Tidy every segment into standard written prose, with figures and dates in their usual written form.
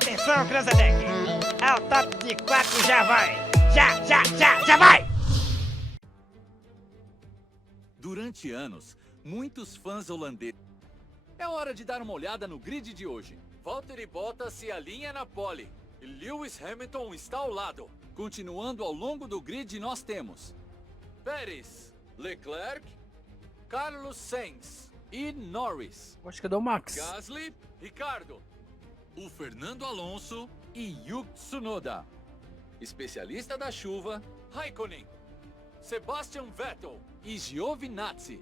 Atenção, Cranzebeck. Ao top de 4 já vai. Já vai. Durante anos, muitos fãs holandeses... É hora de dar uma olhada no grid de hoje. Valtteri Bottas se alinha na pole. E Lewis Hamilton está ao lado. Continuando ao longo do grid, nós temos... Pérez, Leclerc, Carlos Sainz e Norris. Acho que é do Max. Gasly, Ricardo. O Fernando Alonso e Yuki Tsunoda. Especialista da chuva, Raikkonen. Sebastian Vettel e Giovinazzi.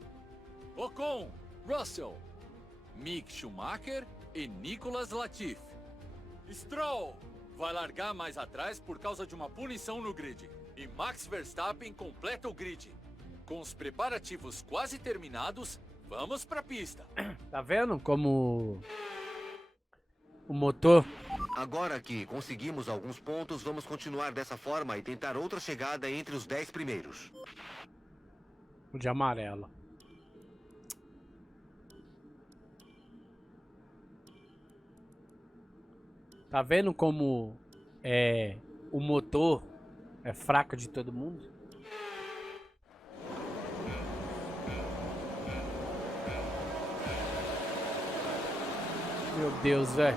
Ocon, Russell. Mick Schumacher e Nicolas Latifi. Stroll vai largar mais atrás por causa de uma punição no grid. E Max Verstappen completa o grid. Com os preparativos quase terminados, vamos pra pista. Tá vendo como o motor... Agora que conseguimos alguns pontos, vamos continuar dessa forma e tentar outra chegada entre os 10 primeiros. O de amarelo. Tá vendo como o motor é fraco de todo mundo? Meu Deus, velho.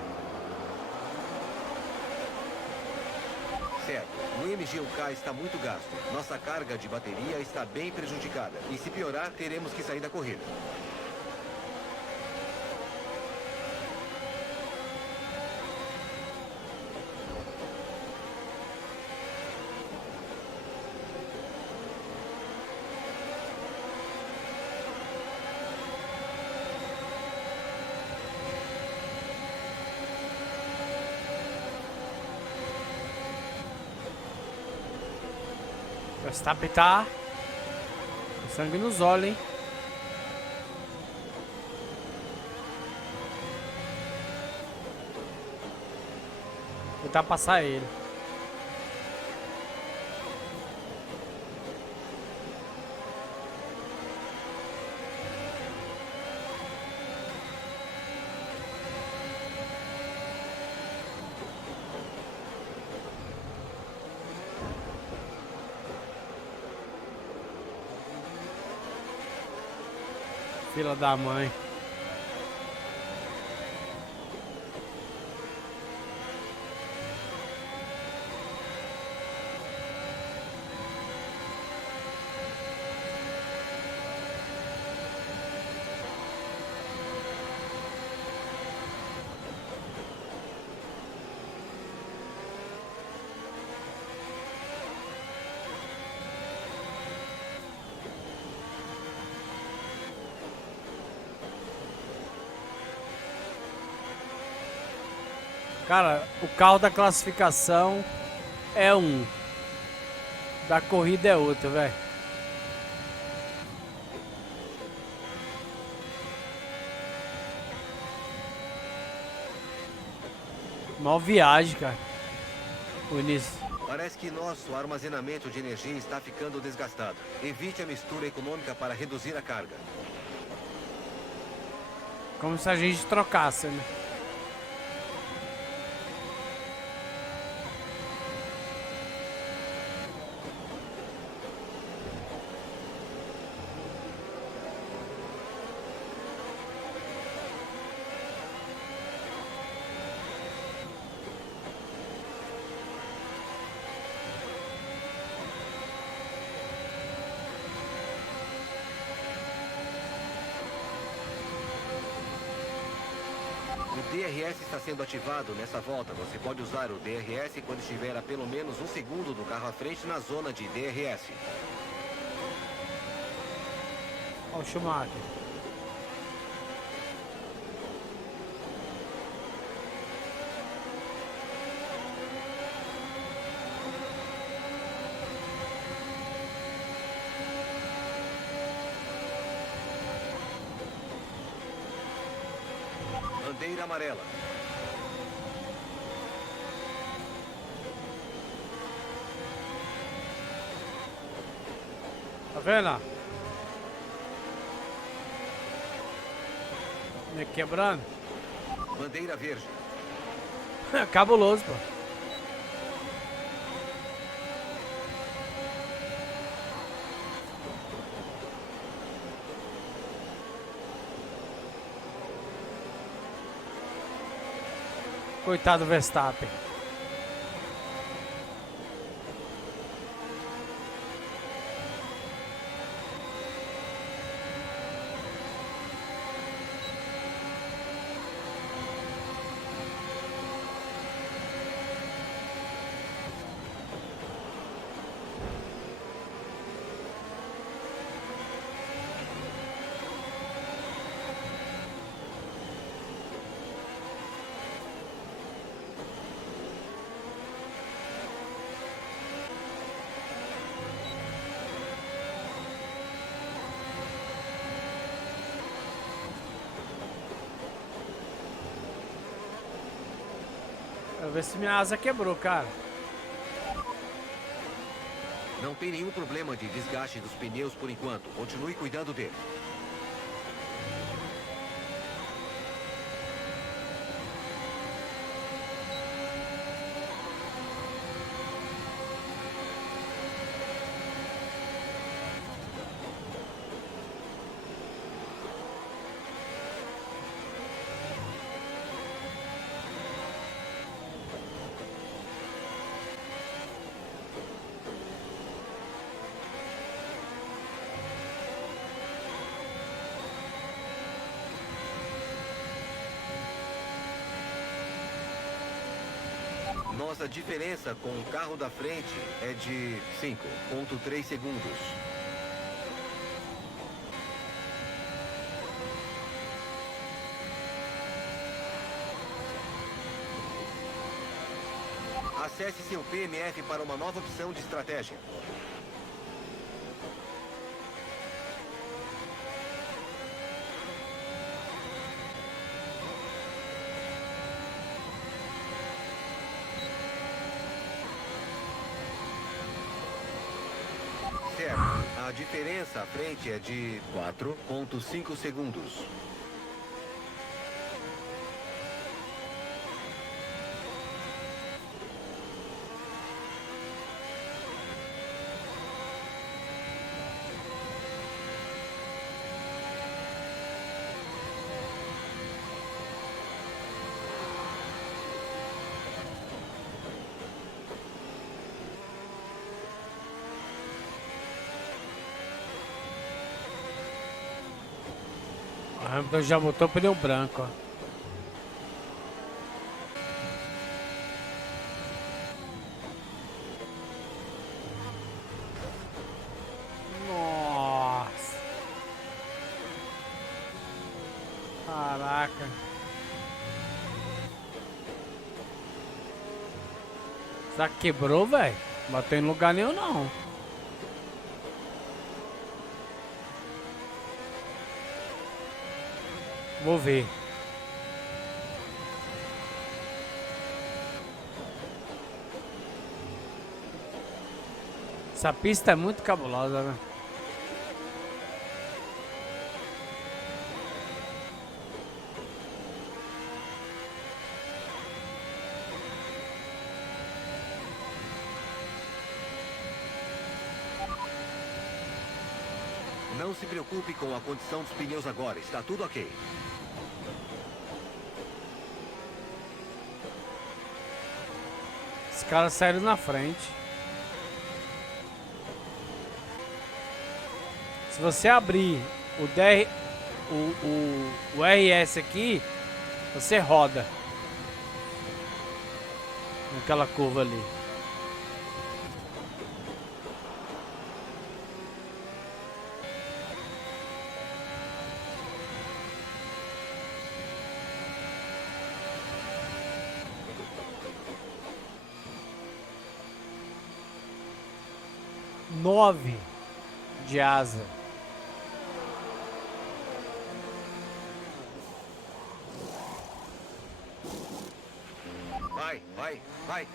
Certo, o MG-UK está muito gasto. Nossa carga de bateria está bem prejudicada. E se piorar, teremos que sair da corrida. Verstappen tá com sangue nos olhos, hein? Vou tentar passar ele. Filha da mãe. Cara, o carro da classificação é um. Da corrida é outro, velho. Mó viagem, cara. O início. Parece que nosso armazenamento de energia está ficando desgastado. Evite a mistura econômica para reduzir a carga. Como se a gente trocasse, né? O DRS está sendo ativado nessa volta. Você pode usar o DRS quando estiver a pelo menos 1 segundo do carro à frente na zona de DRS. Olha o Schumacher. Bandeira amarela. Tá vendo? Me quebrando. Bandeira verde. Cabuloso, pô. Coitado do Verstappen. Quero ver se minha asa quebrou, cara. Não tem nenhum problema de desgaste dos pneus por enquanto. Continue cuidando dele. Nossa diferença com o carro da frente é de 5,3 segundos. Acesse seu PMF para uma nova opção de estratégia. A diferença à frente é de 4,5 segundos. O Hamilton já botou o pneu branco, ó. Nossa. Caraca. Será que quebrou, velho? Bateu em lugar nenhum, não. Vou ver. Essa pista é muito cabulosa, né? Não se preocupe com a condição dos pneus agora. Está tudo ok. Os caras saíram na frente. Se você abrir o o RS aqui, você roda naquela curva ali. Nove de asa. Vai.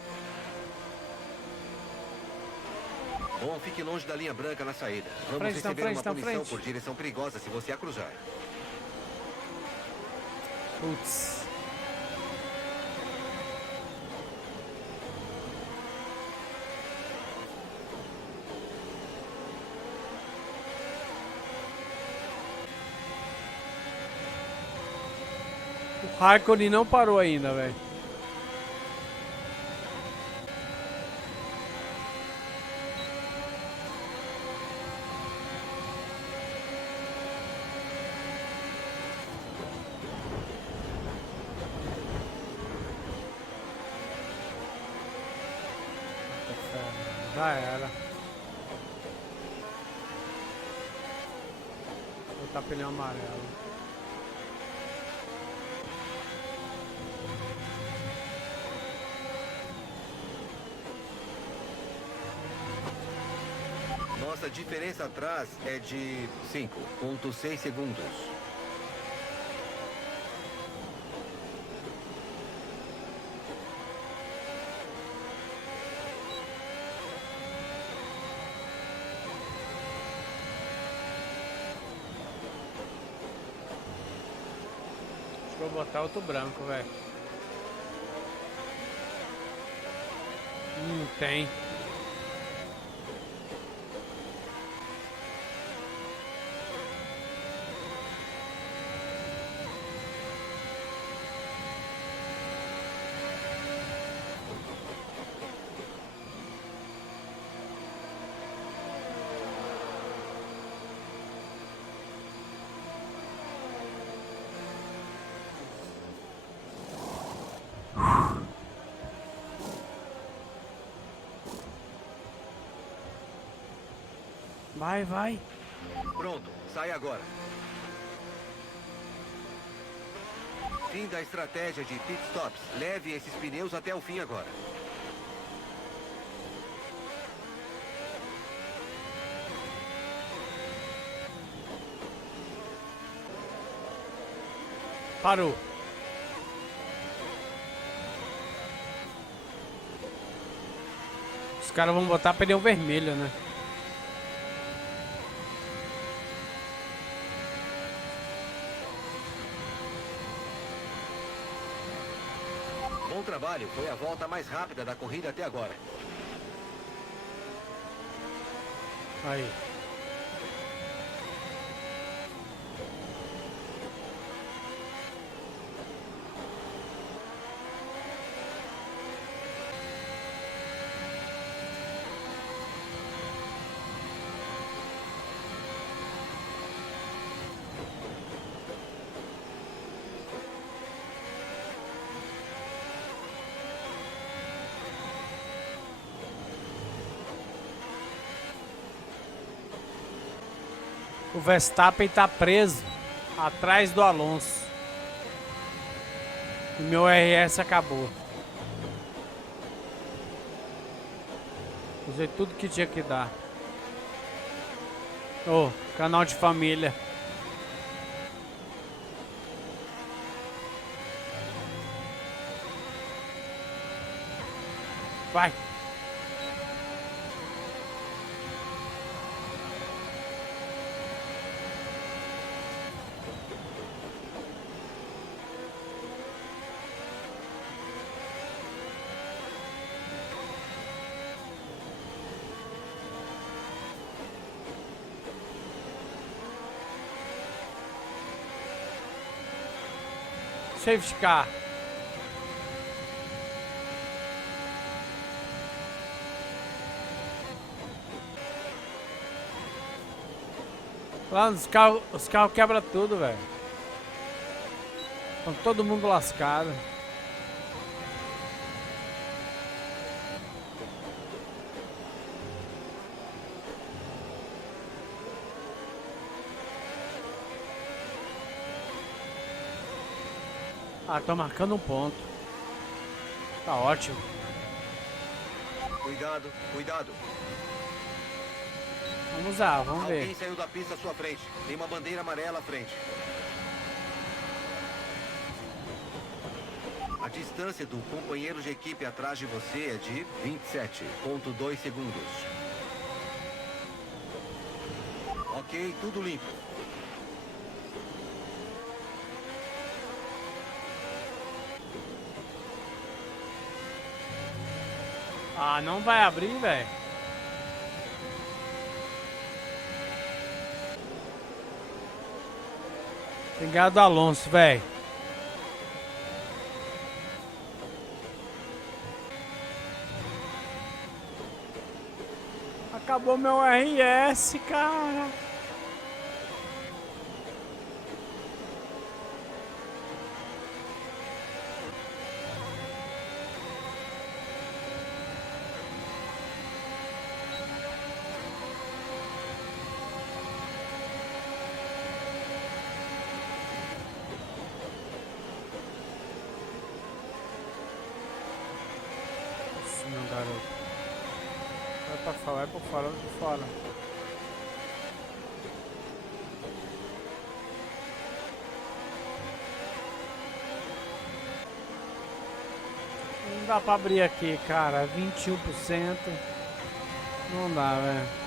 Bom, fique longe da linha branca na saída. Vamos receber uma punição por direção perigosa se você a cruzar. Putz. O Raikkonen não parou ainda, velho. Já era. Vou botar pneu amarelo. Nossa diferença atrás é de 5,6 segundos. Acho que eu vou botar outro branco, velho. Tem. Vai, vai. Pronto, sai agora. Fim da estratégia de pit stops. Leve esses pneus até o fim agora. Parou. Os caras vão botar pneu vermelho, né? Bom trabalho, foi a volta mais rápida da corrida até agora. Aí. O Verstappen tá preso atrás do Alonso. O meu RS acabou. Usei tudo que tinha que dar. Ô, canal de família. Vai. Safety car. Lá os carros quebram tudo, velho. Estão todo mundo lascado. Ah, tô marcando um ponto. Tá ótimo. Cuidado, cuidado. Vamos usar, vamos Alguém ver. saiu da pista à sua frente. Tem uma bandeira amarela à frente. A distância do companheiro de equipe atrás de você é de 27,2 segundos. Ok, tudo limpo. Ah, não vai abrir, velho. Tem ganhado do Alonso, velho. Acabou meu RS, cara. Isso, meu garoto. Vai pra fora, vai pra fora, vai pra fora. Não dá pra abrir aqui, cara. 21%. Não dá, velho.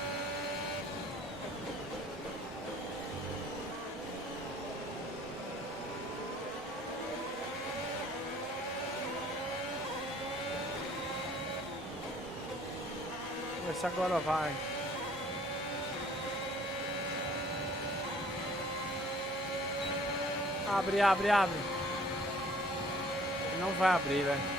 Vê se agora vai. Abre, abre, abre. Não vai abrir, velho.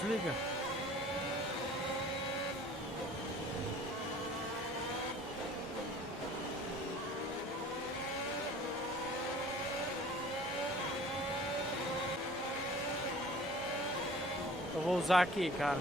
Desliga. Eu vou usar aqui, cara.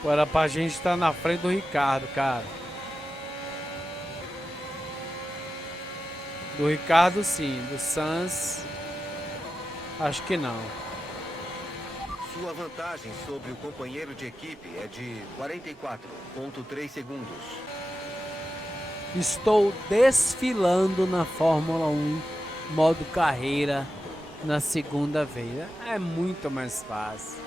Pô, era pra gente estar na frente do Ricardo, cara. Do Ricardo, sim. Do Sainz, acho que não. Sua vantagem sobre o companheiro de equipe é de 44,3 segundos. Estou desfilando na Fórmula 1, modo carreira, na segunda vez. É muito mais fácil.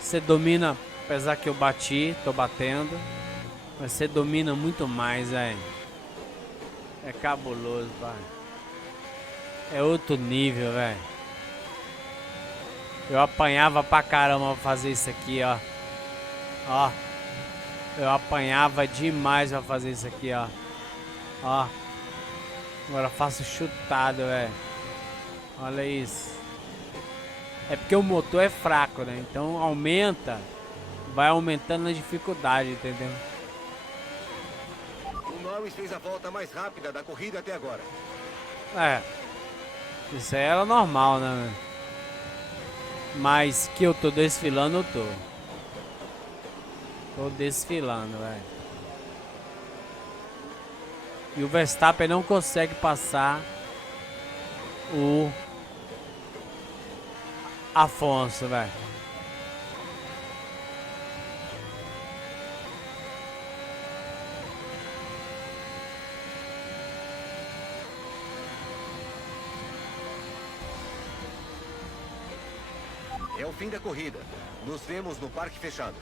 Você domina, apesar que eu bati, tô batendo, mas você domina muito mais, velho. É cabuloso, pai. É outro nível, velho. Eu apanhava pra caramba pra fazer isso aqui, ó. Ó. Eu apanhava demais pra fazer isso aqui, ó. Ó. Agora eu faço chutado, velho. Olha isso. É porque o motor é fraco, né? Então aumenta. Vai aumentando a dificuldade, entendeu? O Norris fez a volta mais rápida da corrida até agora. É. Isso aí era normal, né, velho? Mas que eu tô desfilando, eu tô. Tô desfilando, velho. E o Verstappen não consegue passar o Afonso, velho. É o fim da corrida. Nos vemos no parque fechado.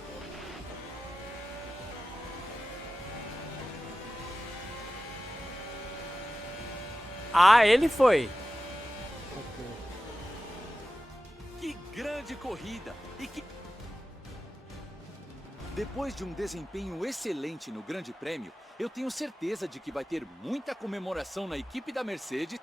Ah, ele foi. Que grande corrida! E que... Depois de um desempenho excelente no Grande Prêmio, eu tenho certeza de que vai ter muita comemoração na equipe da Mercedes.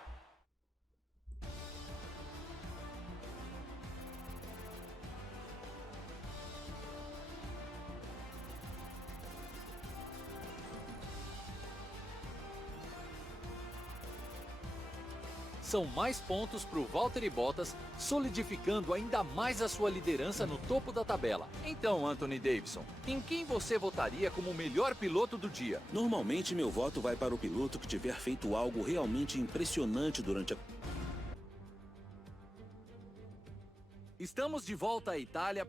São mais pontos para o Valtteri Bottas, solidificando ainda mais a sua liderança no topo da tabela. Então, Anthony Davidson, em quem você votaria como o melhor piloto do dia? Normalmente, meu voto vai para o piloto que tiver feito algo realmente impressionante durante a... Estamos de volta à Itália,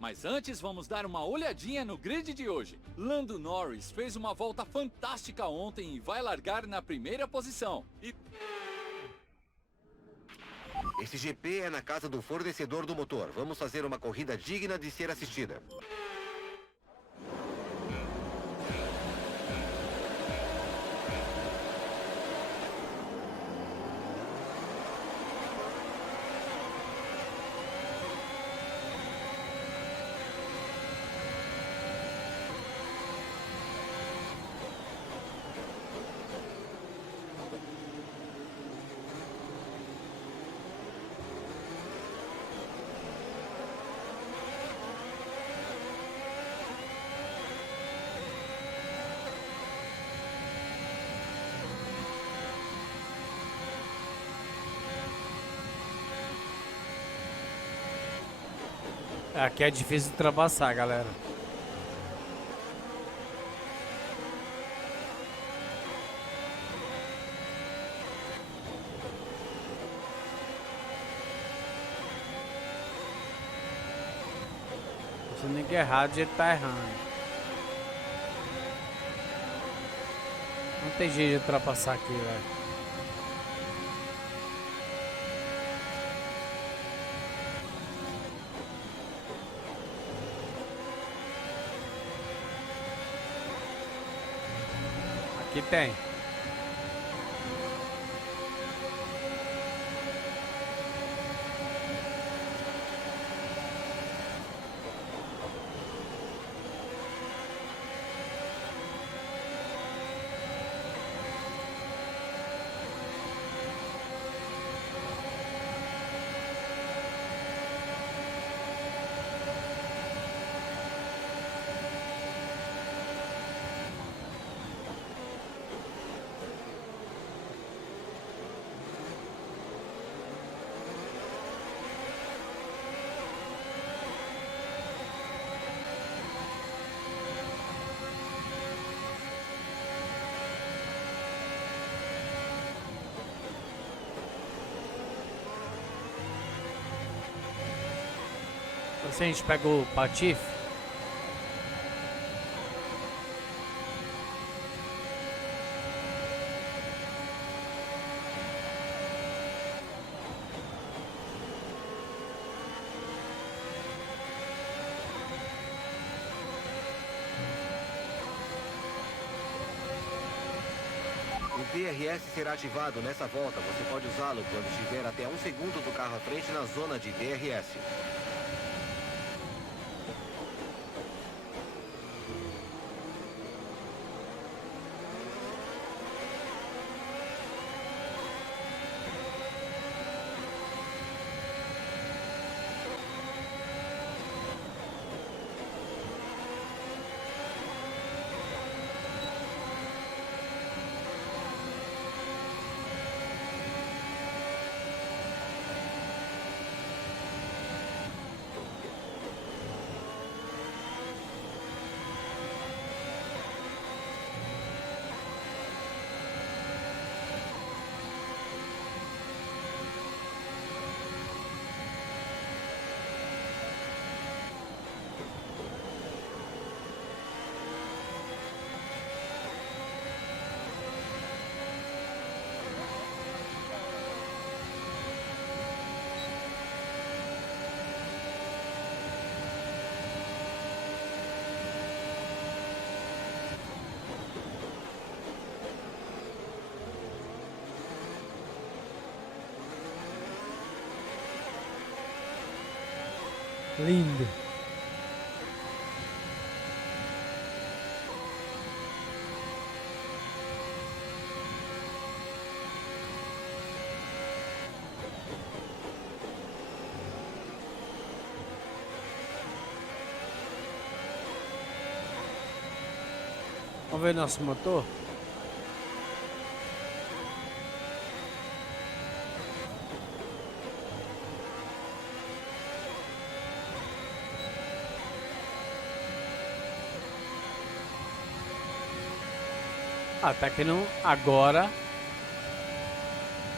mas antes vamos dar uma olhadinha no grid de hoje. Lando Norris fez uma volta fantástica ontem e vai largar na primeira posição. Esse GP é na casa do fornecedor do motor. Vamos fazer uma corrida digna de ser assistida. Aqui é difícil de ultrapassar, galera. Se nem que errado, o jeito tá errando. Não tem jeito de ultrapassar aqui, velho. Aqui tem. Se a gente pega o Patife. O DRS será ativado nessa volta. Você pode usá-lo quando estiver até 1 segundo do carro à frente na zona de DRS. Lindo. Vamos ver nosso motor? Até que não, agora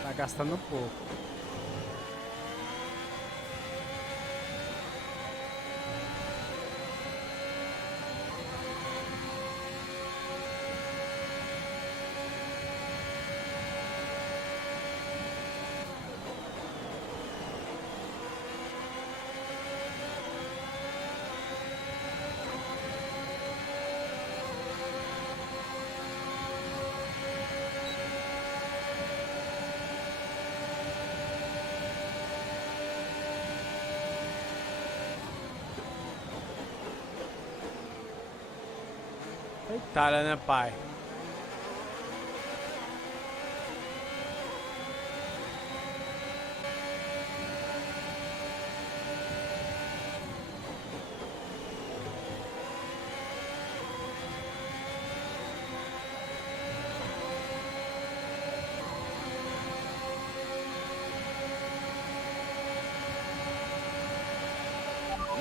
tá gastando pouco. Itália, né, pai?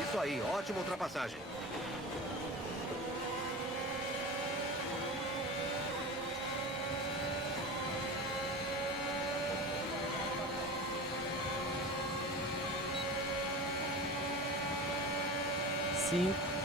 Isso aí, ótima ultrapassagem. Cinco.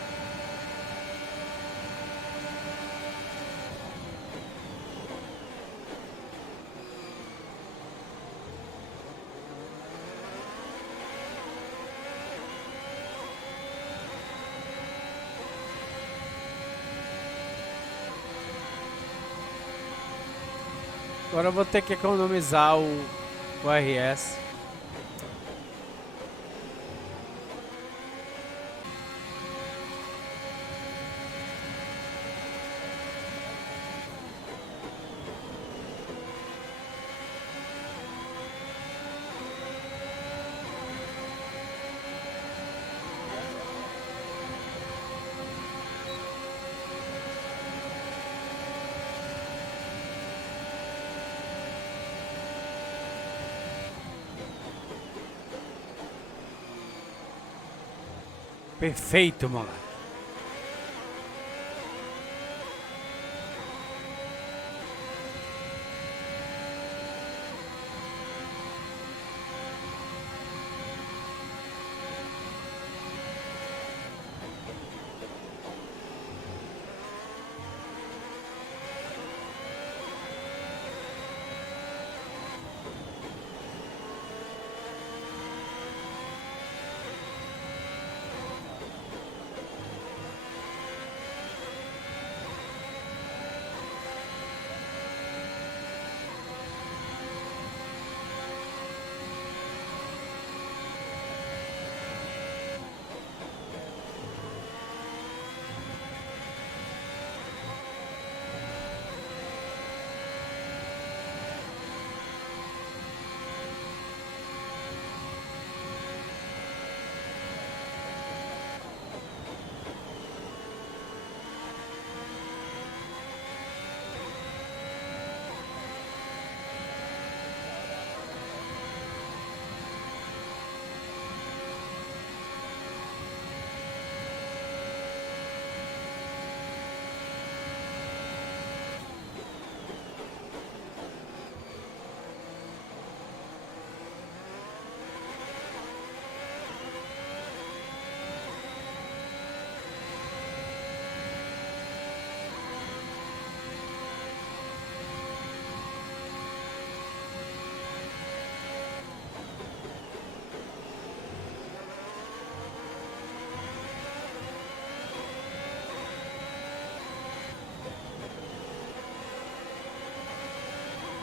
Agora eu vou ter que economizar o RS. Perfeito, moleque.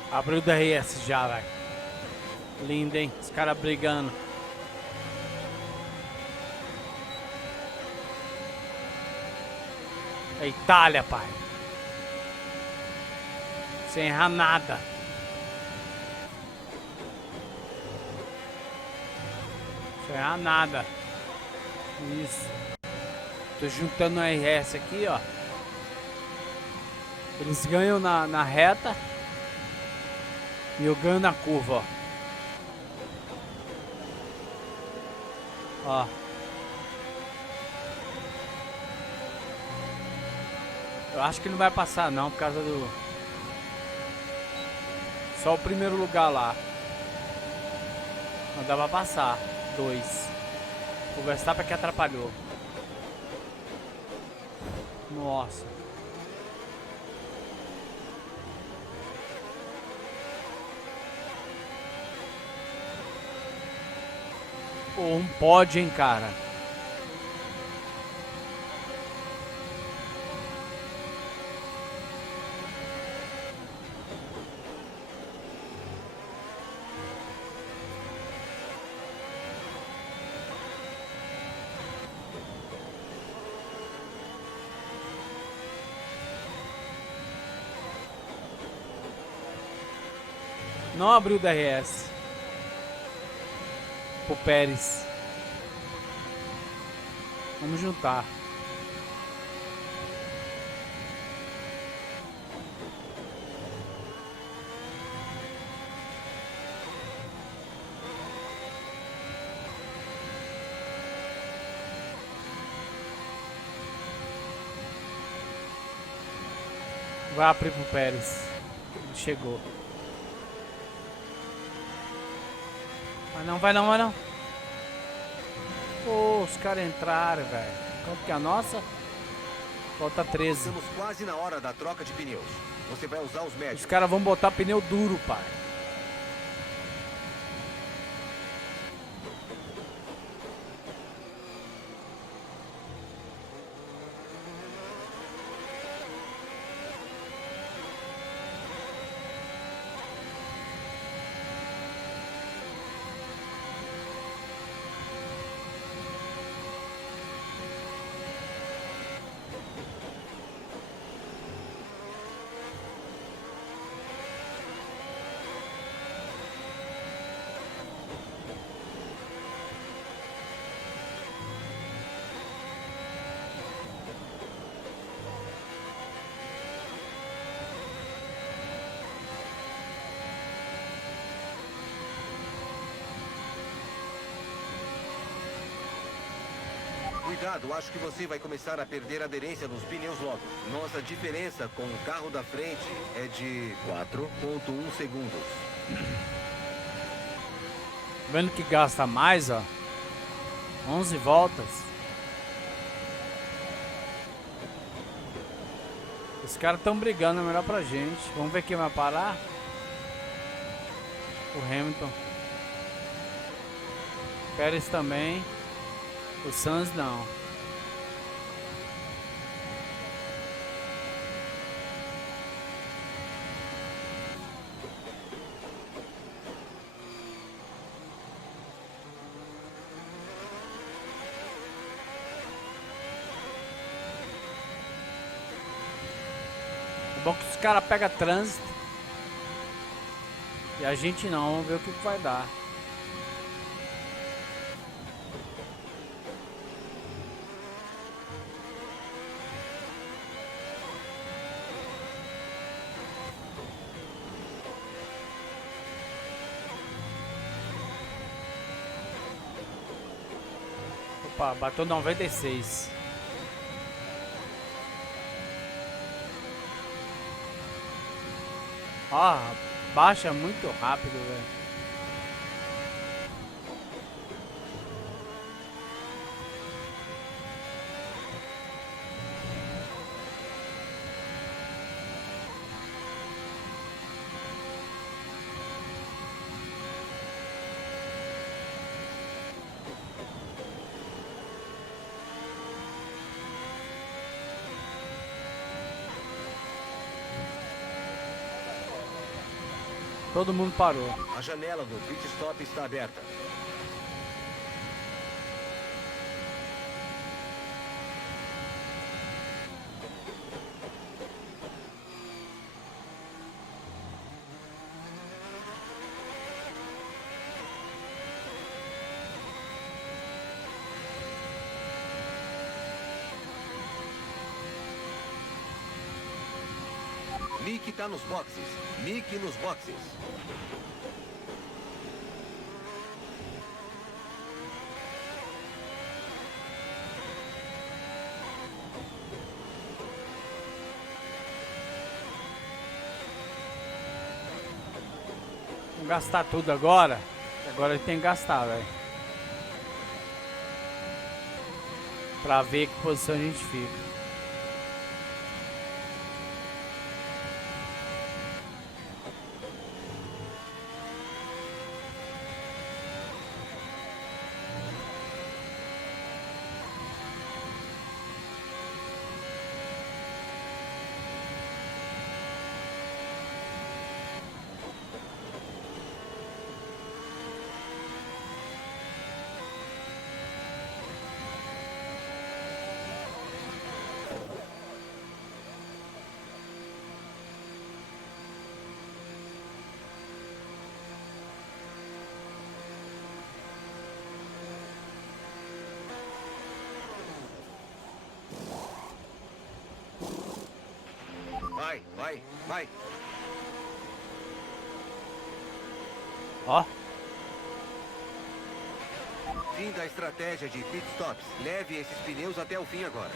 Abriu o DRS já, velho. Lindo, hein? Os caras brigando. É Itália, pai. Sem errar nada. Sem errar nada. Isso. Tô juntando o RS aqui, ó. Eles ganham na reta. E eu ganho na curva, ó. Ó. Eu acho que não vai passar não, por causa do... Só o primeiro lugar lá. Não dá pra passar. 2. O Verstappen que atrapalhou. Nossa. Pô, um pódio, hein, cara. Não abriu o DRS. Pro Pérez. Vamos juntar. Vai abrir pro Pérez. Ele chegou. Vai não. Pô, os caras entraram, velho. Quanto que é a nossa? Falta 13. Estamos quase na hora da troca de pneus. Você vai usar os médios. Os caras vão botar pneu duro, pai. Cuidado, acho que você vai começar a perder aderência nos pneus logo. Nossa diferença com o carro da frente é de 4,1 segundos. Vendo que gasta mais, ó. 11 voltas. Os caras estão brigando, é melhor pra gente. Vamos ver quem vai parar. O Hamilton. Pérez também. O Sainz não. É bom que os caras pegam trânsito. E a gente não. Vamos ver o que vai dar. Opa, bateu 96. Ó, baixa muito rápido, velho. Todo mundo parou. A janela do pit stop está aberta. Mick tá nos boxes. Mick nos boxes. Vamos gastar tudo agora. Agora ele tem que gastar, velho. Pra ver que posição a gente fica. Vai. Ó. Fim da estratégia de pit stops. Leve esses pneus até o fim agora.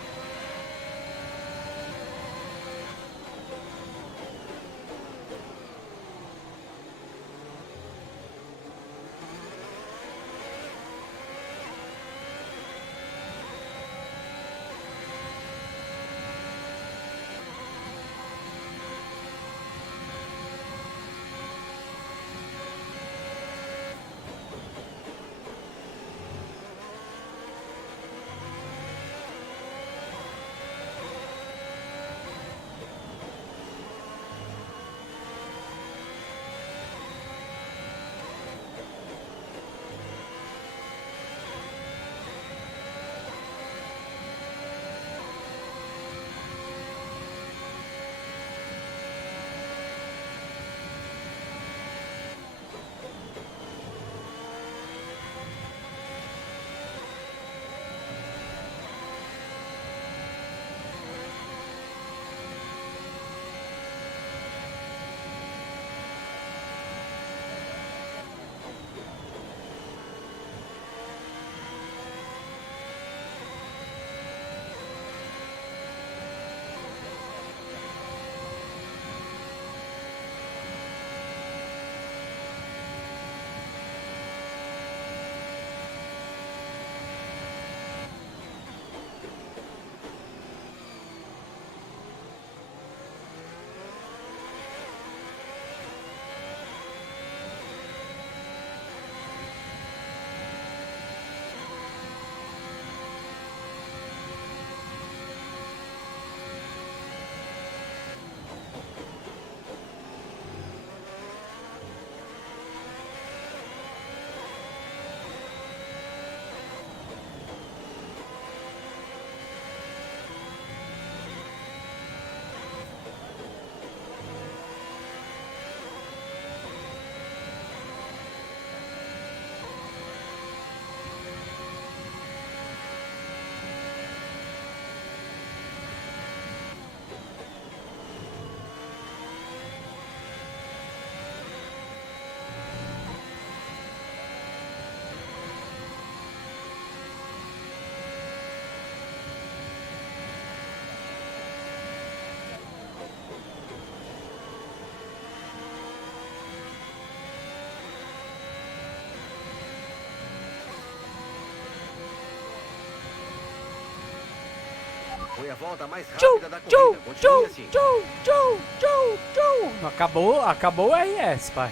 Foi a volta mais Tchau, rápida da tchau, corrida. Continue tchau, assim. tchau, tchau, tchau, tchau. Acabou o RS, pai.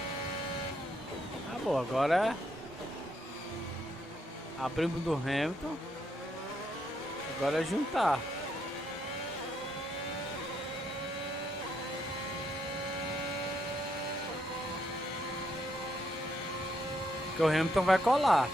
Acabou, agora abrimos do Hamilton. Agora é juntar. Porque o Hamilton vai colar.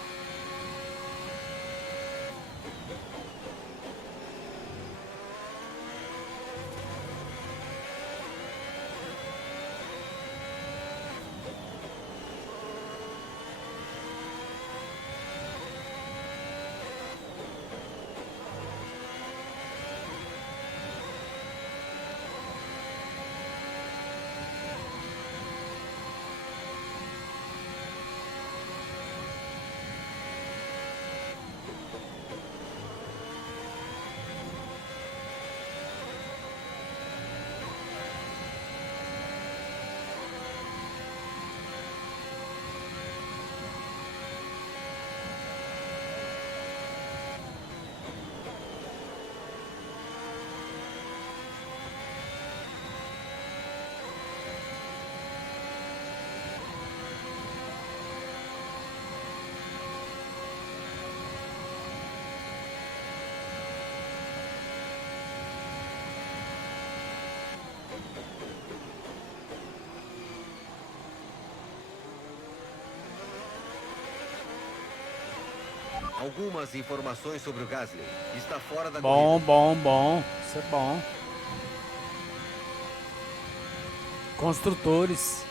Algumas informações sobre o Gasly. Está fora da Bom, corrida. bom. Isso é bom. Construtores.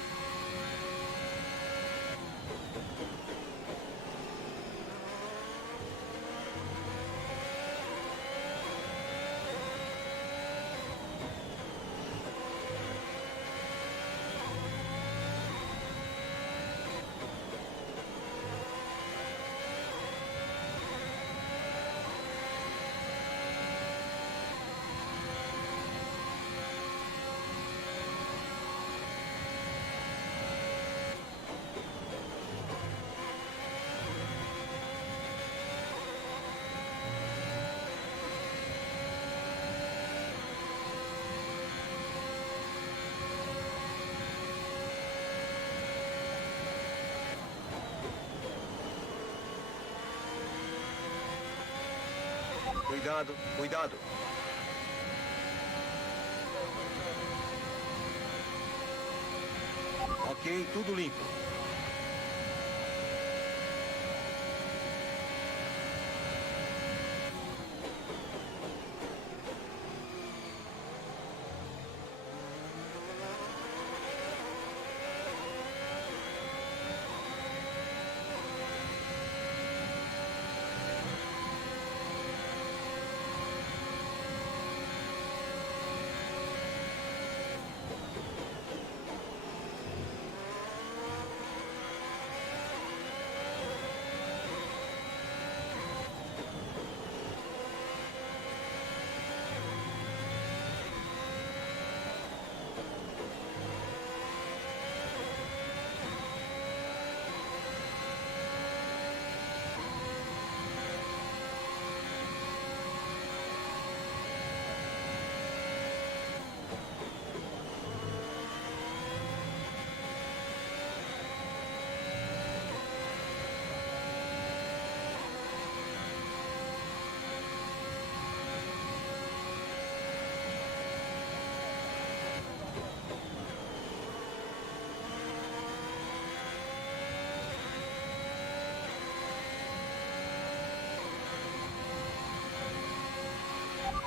Cuidado, cuidado. Ok, tudo limpo.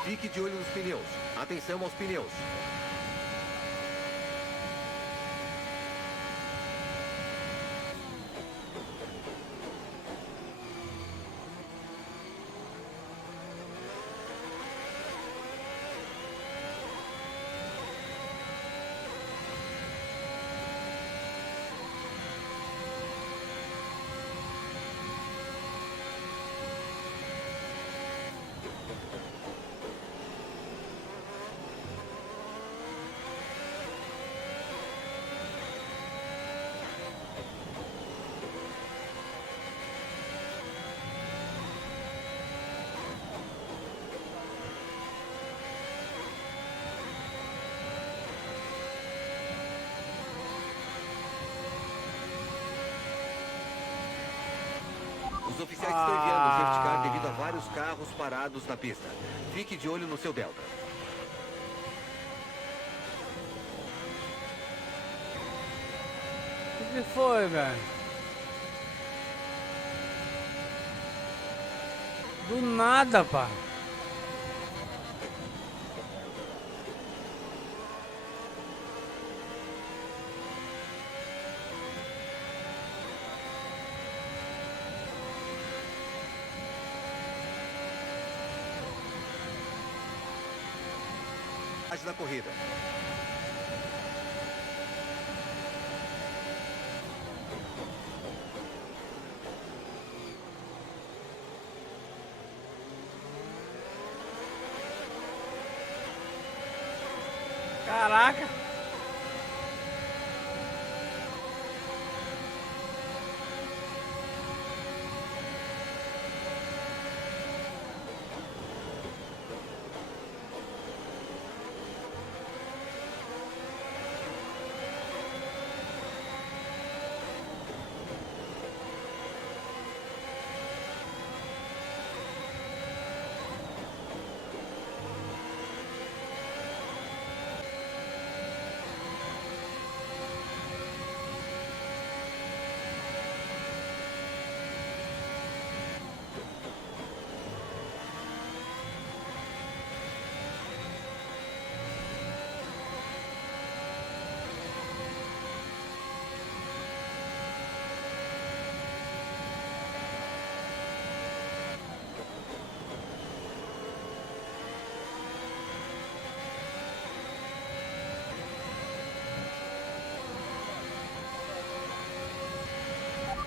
Fique de olho nos pneus. Atenção aos pneus. Os oficiais estão enviando o safety car devido a vários carros parados na pista. Fique de olho no seu Delta. O que foi, velho? Do nada, pá. Da corrida. Caraca.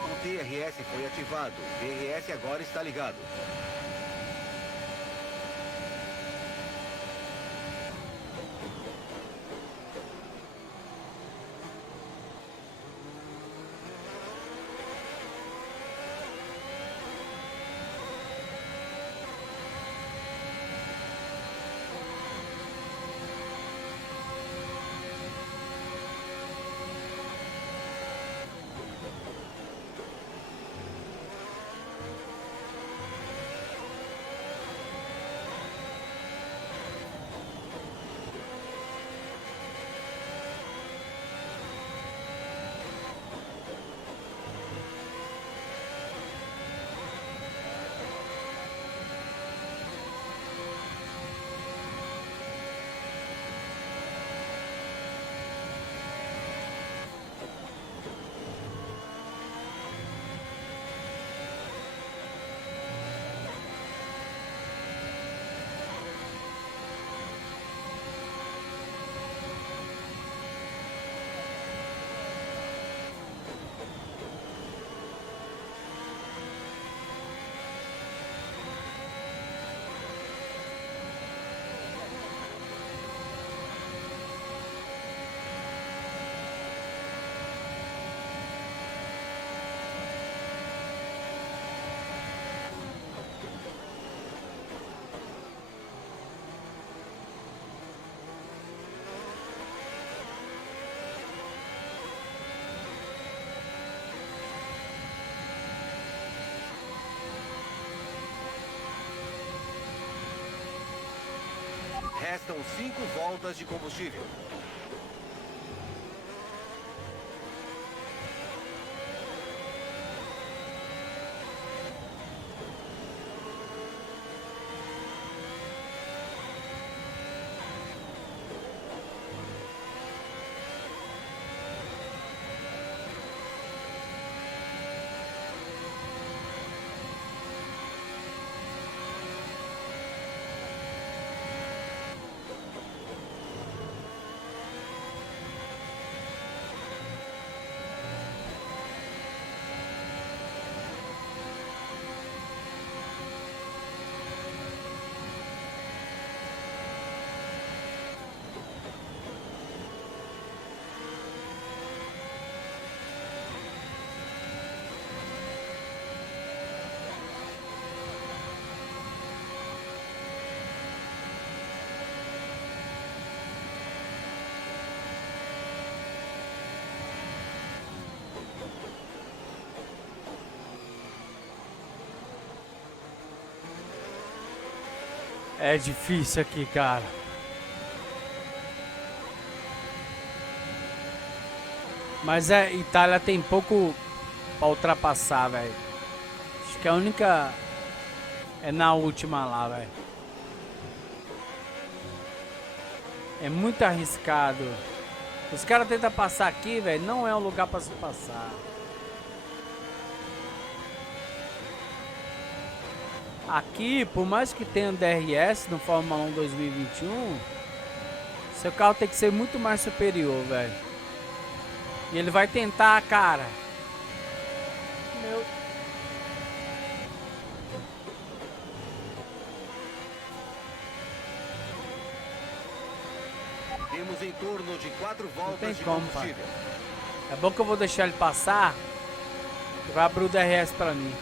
O DRS foi ativado. O DRS agora está ligado. Restam 5 voltas de combustível. É difícil aqui, cara. Mas Itália tem pouco pra ultrapassar, velho. Acho que a única é na última lá, velho. É muito arriscado. Os caras tentam passar aqui, velho. Não é um lugar pra se passar. Aqui, por mais que tenha DRS no Fórmula 1 2021, seu carro tem que ser muito mais superior, velho. E ele vai tentar, cara. Meu... Temos em torno de 4 tem voltas de como, combustível. É bom que eu vou deixar ele passar. Que vai abrir o DRS pra mim.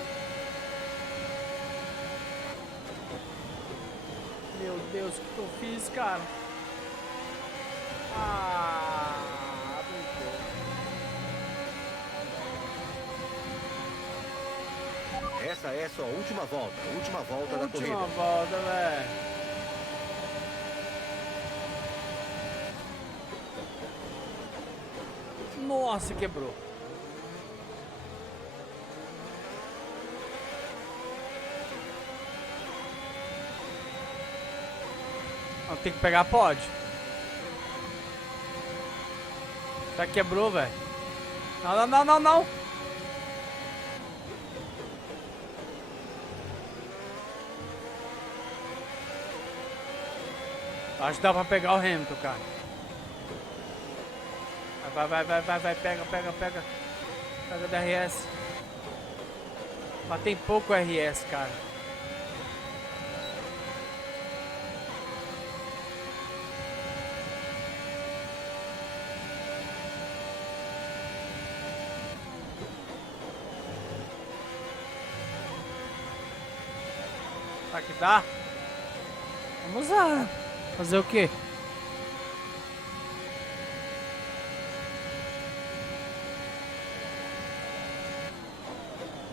Meu Deus, o que eu fiz, cara? Essa é sua última volta da corrida. Última volta, velho. Nossa, quebrou. Tem que pegar pódio. Já quebrou, velho. Não, não, não, não, não. Acho que dá pra pegar o Hamilton, cara. Vai, pega. Pega o DRS. Mas tem pouco RS, cara. Será que dá? Vamos lá. Fazer o quê?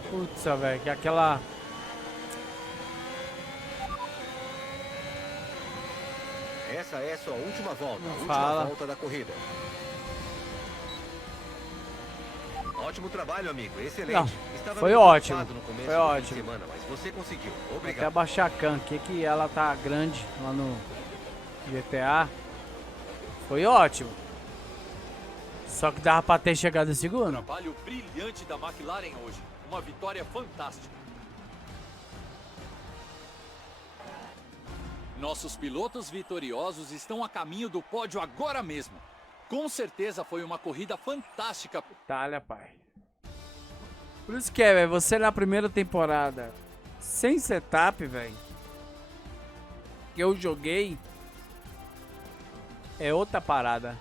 Putz, velho, que aquela... Essa é sua última volta, Não a última fala. volta da corrida. Ótimo trabalho, amigo. Excelente. Não, Estava foi meio ótimo. preocupado no começo Foi do fim de ótimo. semana, mas você conseguiu. Vou até Obrigado. abaixar a Khan aqui, que ela tá grande lá no GTA. Foi ótimo. Só que dava pra ter chegado em segundo. Trabalho brilhante da McLaren hoje. Uma vitória fantástica. Nossos pilotos vitoriosos estão a caminho do pódio agora mesmo. Com certeza foi uma corrida fantástica. Itália, pai. Por isso que velho, você na primeira temporada, sem setup, velho, que eu joguei, é outra parada.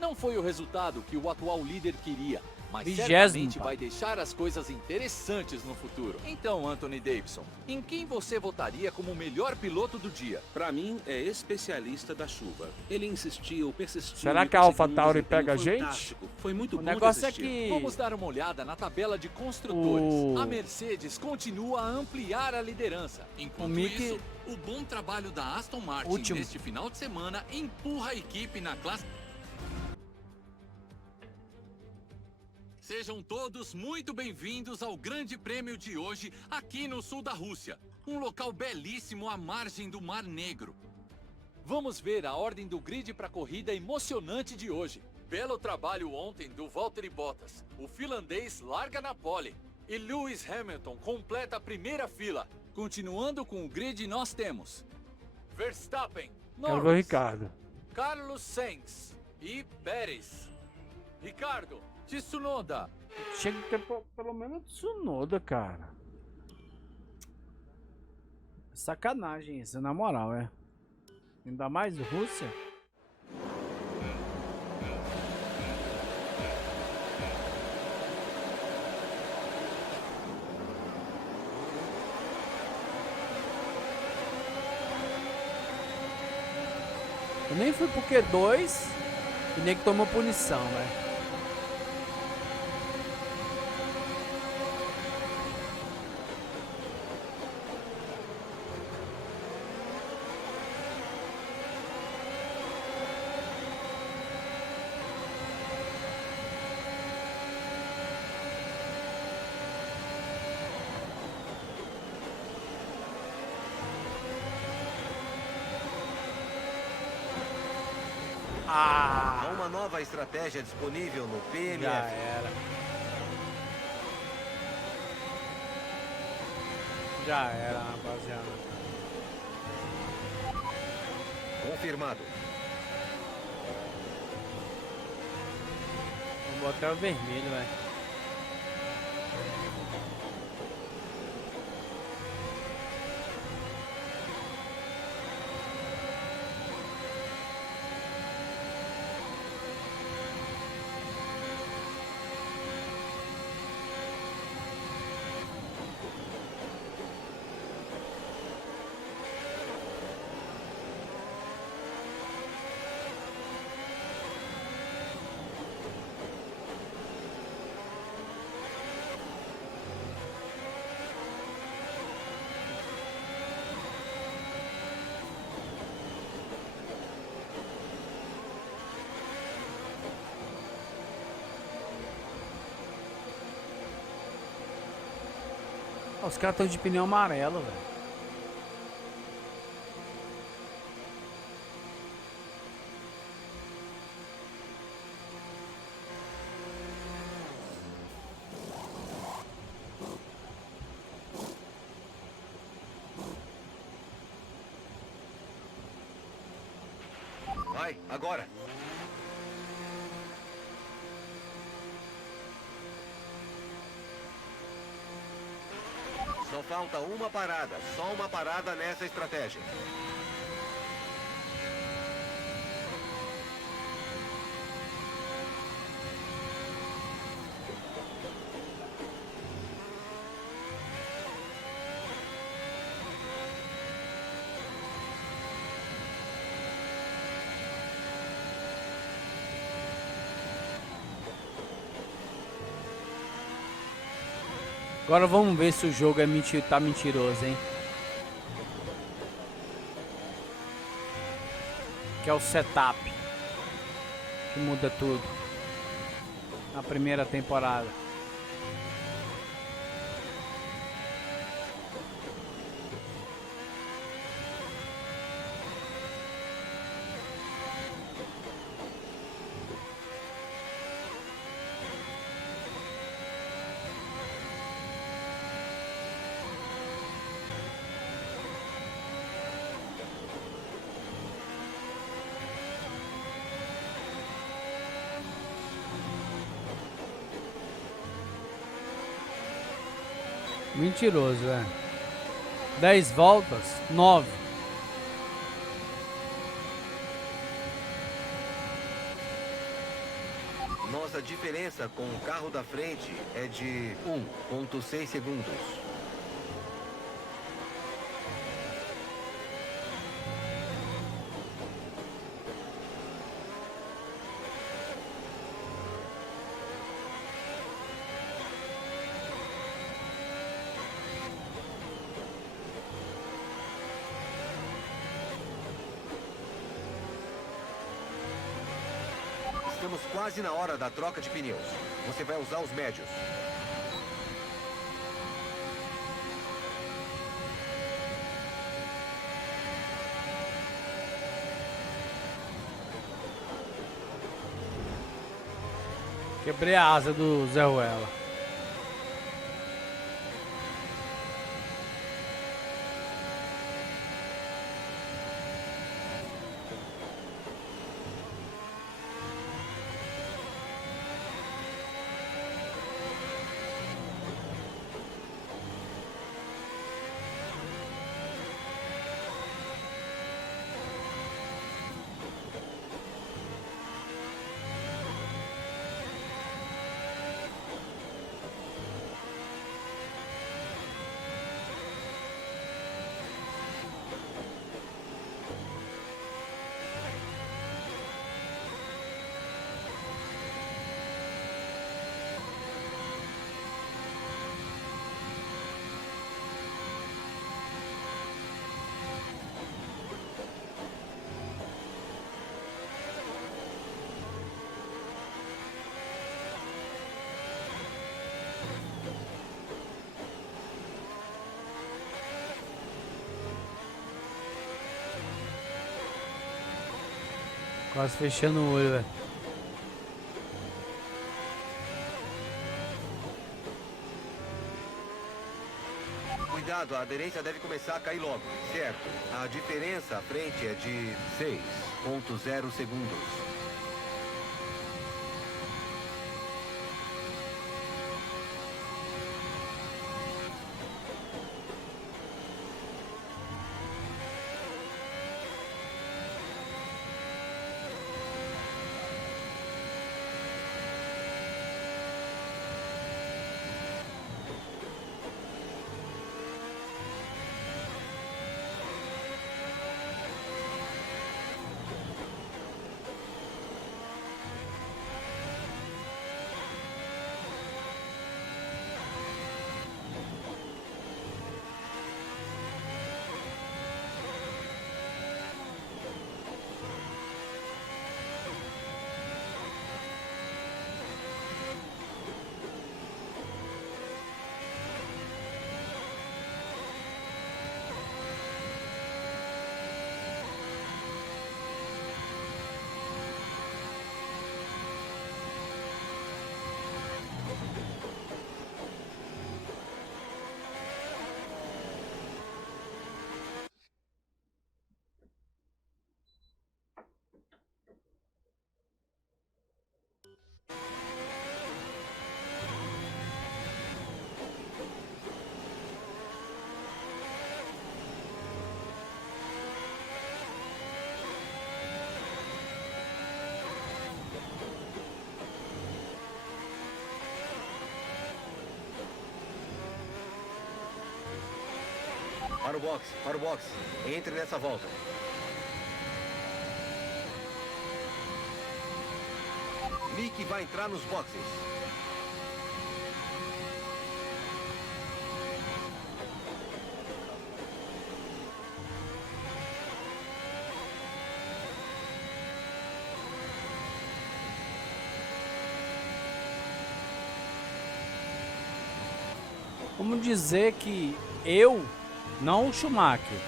Não foi o resultado que o atual líder queria, mas 20º, certamente pai. vai deixar as coisas interessantes no futuro. Então, Anthony Davidson, em quem você votaria como o melhor piloto do dia? Pra mim, é especialista da chuva. Ele insistiu, persistiu. Será e que a conseguiu AlphaTauri um desempenho pega a gente? fantástico. Foi muito O bom negócio de é assistir. que... Vamos dar uma olhada na tabela de construtores. O- A Mercedes continua a ampliar a liderança. Enquanto O Mick- isso, o bom trabalho da Aston Martin Último. neste final de semana empurra a equipe na classe. Sejam todos muito bem-vindos ao Grande Prêmio de hoje aqui no sul da Rússia. Um local belíssimo à margem do Mar Negro. Vamos ver a ordem do grid para a corrida emocionante de hoje. Belo trabalho ontem do Valtteri Bottas. O finlandês larga na pole. E Lewis Hamilton completa a primeira fila. Continuando com o grid, nós temos Verstappen, Quero ver o Norris, Ricardo. Carlos Sainz e Pérez. Ricardo, Tsunoda. Tinha que ter pelo menos Tsunoda, cara. Sacanagem isso, na moral, é. Ainda mais Rússia. Eu nem fui pro Q2 e nem que tomou punição, velho. Há uma nova estratégia disponível no PMF. Já era. Já era, rapaziada. Confirmado. Vamos botar o vermelho, velho. Os caras estão de pneu amarelo, velho. Vai, agora. Só falta uma parada, só uma parada nessa estratégia. Agora vamos ver se o jogo é tá mentiroso, hein? Que é o setup que muda tudo na primeira temporada. Mentiroso, é. 10 voltas, 9. Nossa diferença com o carro da frente é de 1,6 segundos. Estamos quase na hora da troca de pneus. Você vai usar os médios. Quebrei a asa do Zé Ruela. Quase fechando o olho, velho. Cuidado, a aderência deve começar a cair logo. Certo. A diferença à frente é de 6,0 segundos. Para o box. Entre nessa volta. Mickey vai entrar nos boxes. Vamos dizer que eu, não o Schumacher,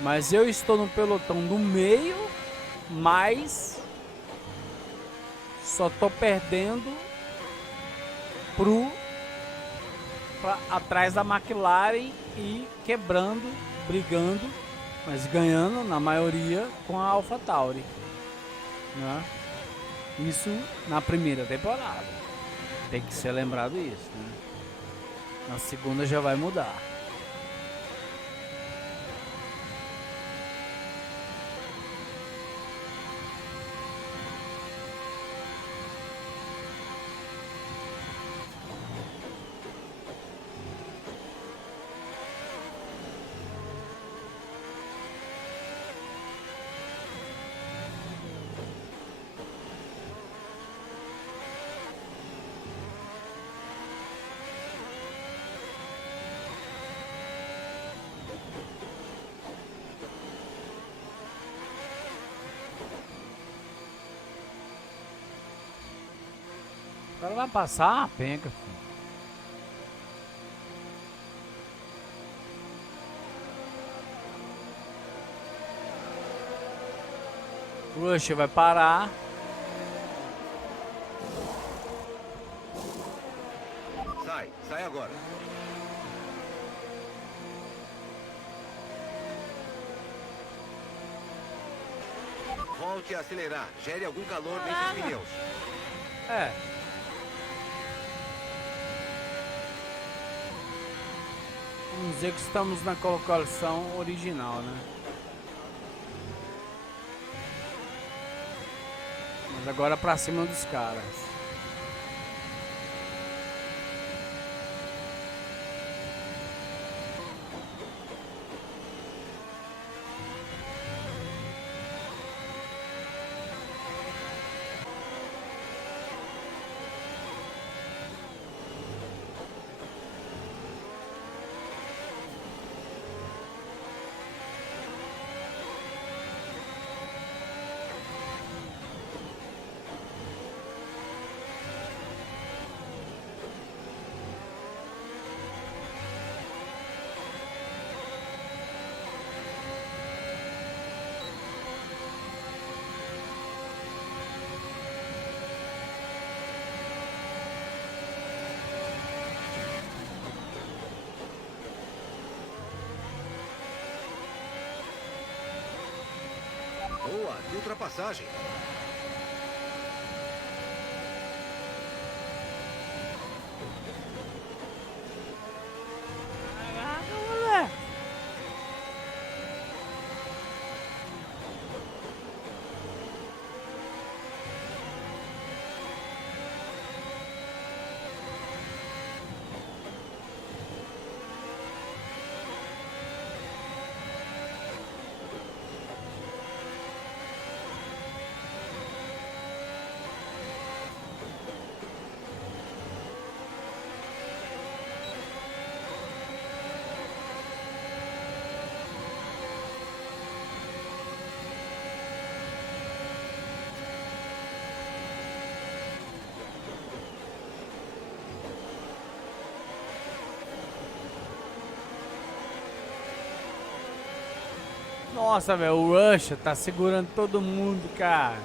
mas eu estou no pelotão do meio, mas só tô perdendo atrás da McLaren e quebrando, brigando, mas ganhando na maioria com a AlphaTauri, né? Isso na primeira temporada. Tem que ser lembrado isso, né? Na segunda já vai mudar. O cara vai passar a penca, filho. O Rush vai parar. Sai agora. Volte a acelerar. Gere algum calor nesses pneus. É. Vamos dizer que estamos na colocação original, né? Mas agora pra cima dos caras. Boa, que ultrapassagem. Caraca, moleque. Nossa, velho, o Russia tá segurando todo mundo, cara.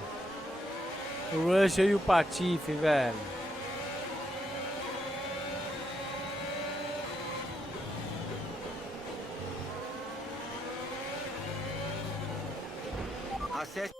O Russia e o Patife, velho. Acesse...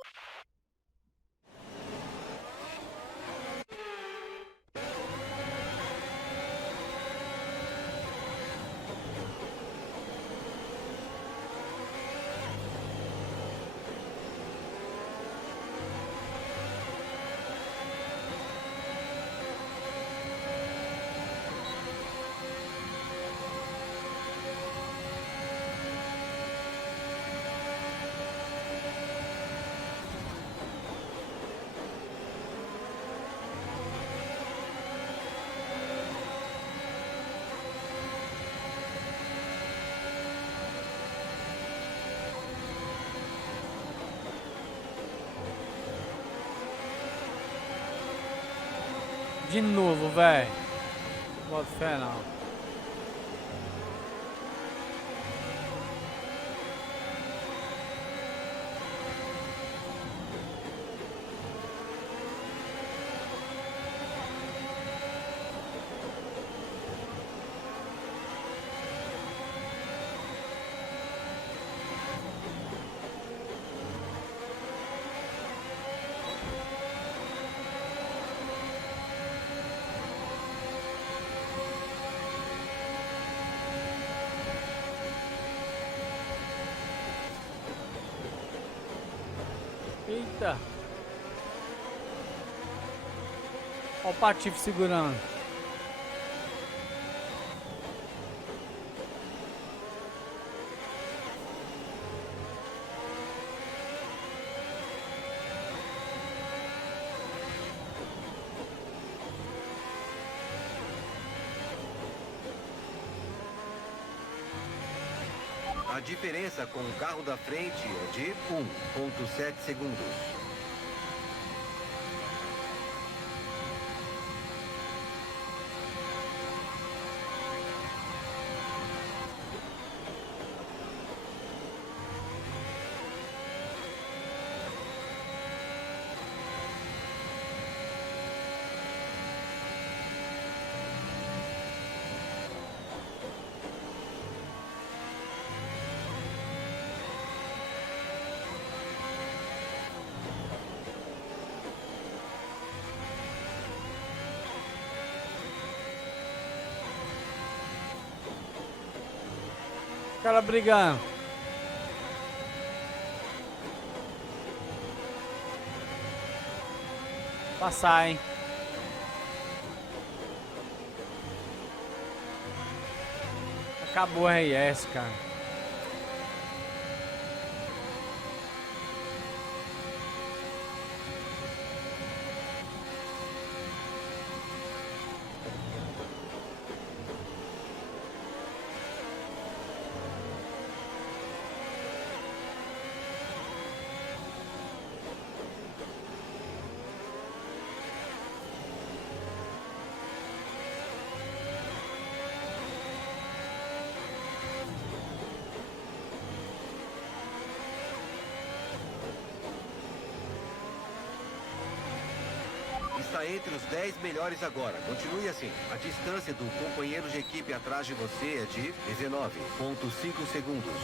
De novo, velho. Bota fé não. Eita. Olha o Patife segurando. A diferença com o carro da frente é de 1,7 segundos. O cara brigando. Passar, hein? Acabou a RS, cara. Está entre os 10 melhores agora. Continue assim. A distância do companheiro de equipe atrás de você é de 19,5 segundos.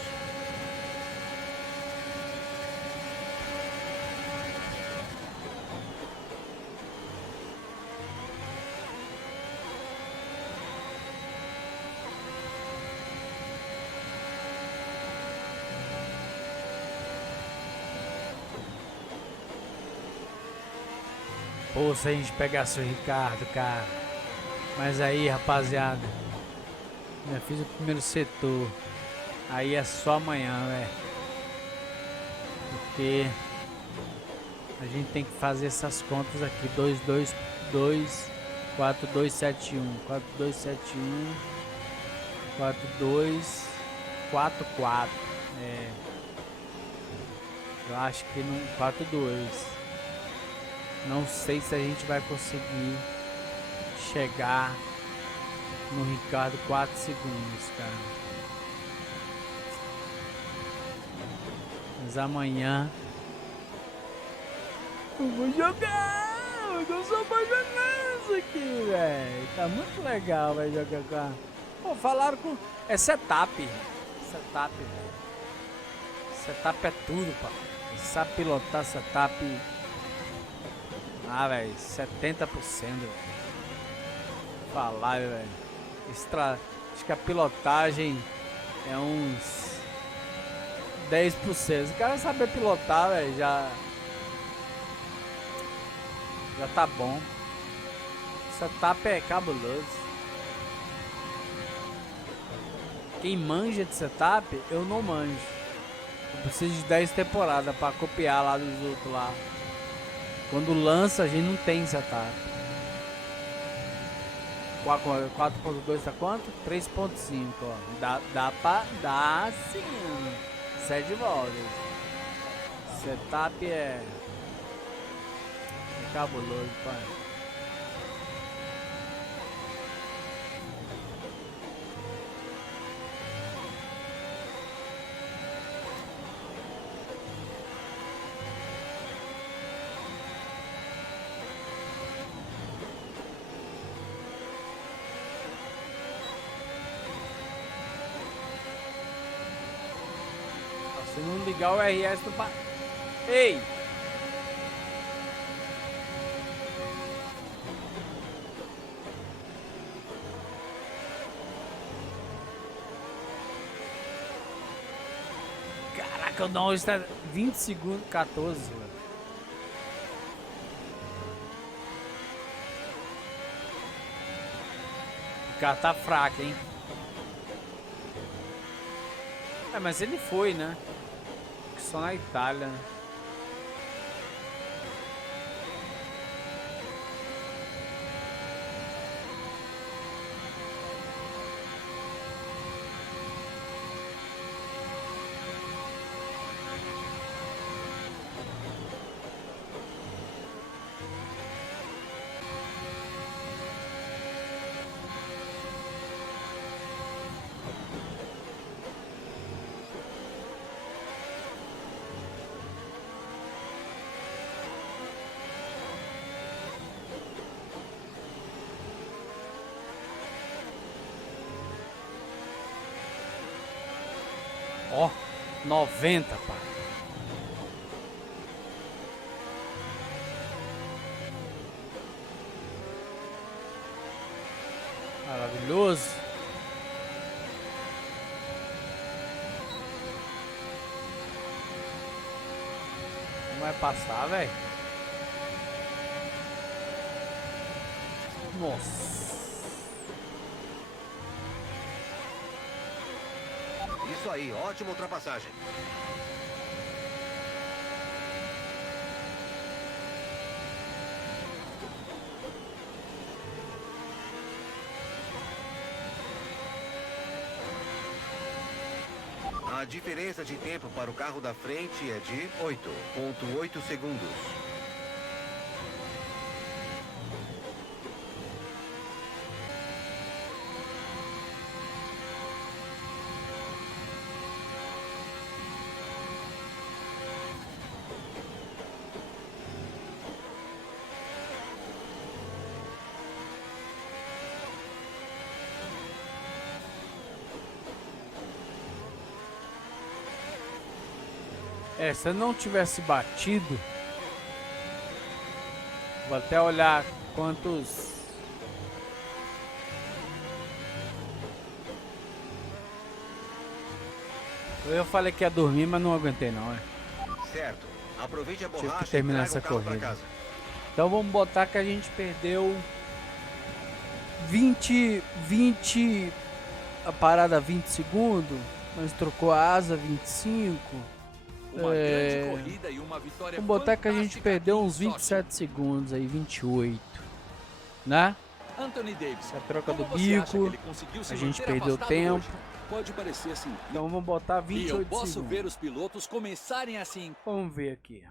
Pô, se a gente pegasse o Ricardo, cara. Mas aí, rapaziada, já fiz o primeiro setor. Aí é só amanhã, velho. Porque a gente tem que fazer essas contas aqui. 222 4271 4271 4244. É. Eu acho que não 42. Não sei se a gente vai conseguir chegar no Ricardo 4 segundos, cara. Mas amanhã eu vou jogar. Eu sou apaixonado aqui, velho. Tá muito legal, vai jogar com a... Pô, falaram com... É setup. Setup, velho. Setup é tudo, pá. Você sabe pilotar setup... Ah, velho, 70%, velho. Falar, velho. Acho que a pilotagem é uns 10%. Se o cara saber pilotar, velho, já tá bom. Setup é cabuloso. Quem manja de setup, eu não manjo. Eu preciso de 10 temporadas pra copiar lá dos outros lá. Quando lança, a gente não tem setup. 4.2 tá quanto? 3.5, ó. Dá pra dar sim. 7 voltas. Setup é cabuloso, pai. Se não ligar o RS do pa... Ei! Caraca, não, está 20 segundos, 14, velho. O cara tá fraco, hein? É, mas ele foi, né? Só na Itália, né? Ó, 90, pá. Maravilhoso. Não vai passar, velho. Nossa. Isso aí, ótima ultrapassagem. A diferença de tempo para o carro da frente é de 8,8 segundos. É, se eu não tivesse batido, vou até olhar quantos. Eu falei que ia dormir, mas não aguentei não, é. Certo. Aproveite a Tive que borracha e terminar traga essa o carro pra corrida. casa. Então vamos botar que a gente perdeu 20, a parada 20 segundos, mas trocou a asa 25. Uma grande corrida e uma vitória Vamos botar que a gente fantástica perdeu aqui em uns Sochi. 27 segundos aí, 28, né? Anthony Davis, A troca do como você acha que bico, ele conseguiu se a gente manter perdeu afastado tempo. hoje? Pode parecer simples. Então vamos botar E 28 eu posso segundos. ver os pilotos começarem assim. Vamos ver aqui.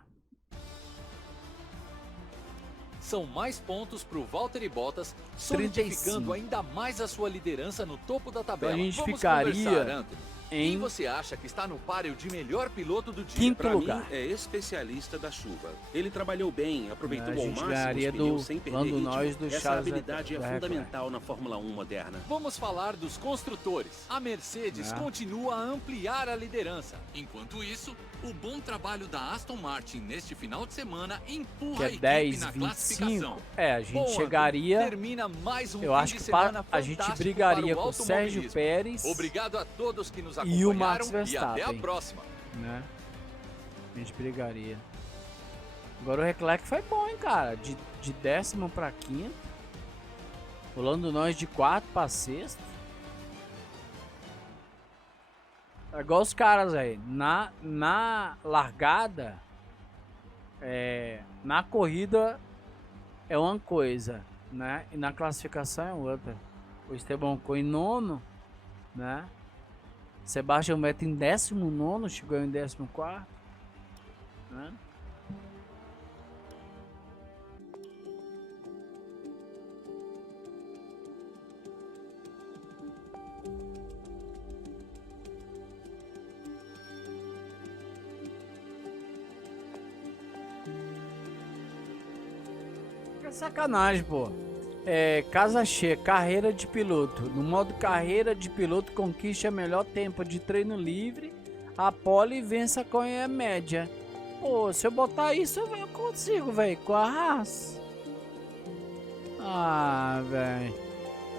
São mais pontos para o Valtteri Bottas, solidificando 35. ainda mais a sua liderança no topo da tabela. Então a gente Vamos ficaria conversar, Anthony. Quem em você acha que está no páreo de melhor piloto do dia? quinto Pra lugar. mim, é especialista da chuva. Ele trabalhou bem, aproveitou A ao gente máximo ganharia os pneus do sem perder Lando ritmo. Norris do Essa Charles habilidade é Leclerc. fundamental na Fórmula 1 moderna. Vamos falar dos construtores. A Mercedes É. continua a ampliar a liderança. Enquanto isso, o bom trabalho da Aston Martin neste final de semana Que empurra é a equipe 10, na 25. classificação. É, a gente Bom, Anthony, chegaria. termina mais um Eu fim acho de que semana a gente fantástico brigaria para o com o Sérgio automobilismo. Pérez, Obrigado a todos que nos E o acompanharam Max e até a Verstappen. próxima. né? A gente brigaria. Agora o Leclerc foi bom, hein, cara. De décimo pra quinto. Rolando nós de quarto pra sexto. É igual os caras aí. Na largada, na corrida é uma coisa, né? E na classificação é outra. O Esteban ficou em nono, né? Sebastian Vettel em 19º, chegou em 14º, né? É sacanagem, pô. Casa cheia, carreira de piloto. No modo carreira de piloto, conquiste a melhor tempo de treino livre, a pole e vença com a média. Pô, se eu botar isso, eu consigo, velho, com a Haas. Ah, velho.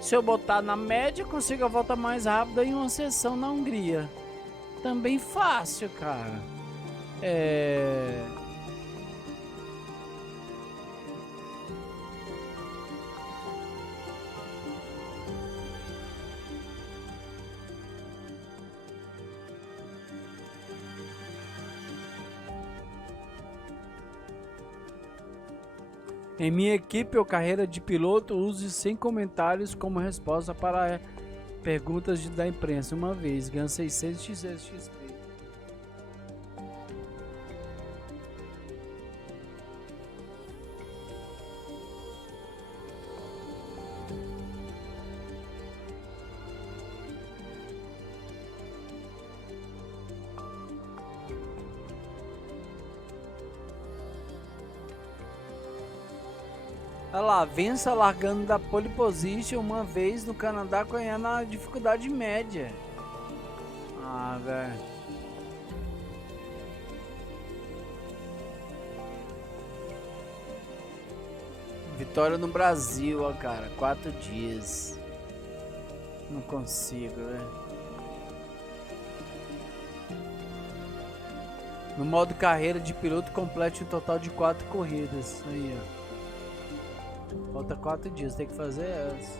Se eu botar na média, eu consigo a volta mais rápida em uma sessão na Hungria. Também fácil, cara. Em minha equipe ou carreira de piloto, use 100 comentários como resposta para perguntas da imprensa. Uma vez, ganha 600 XP. Olha lá, vença largando da pole position uma vez no Canadá, ganhando na dificuldade média. Ah, velho. Vitória no Brasil, ó, cara. 4 dias. Não consigo, velho. No modo carreira de piloto, complete um total de 4 corridas. Aí, ó. Falta 4 dias, tem que fazer essa.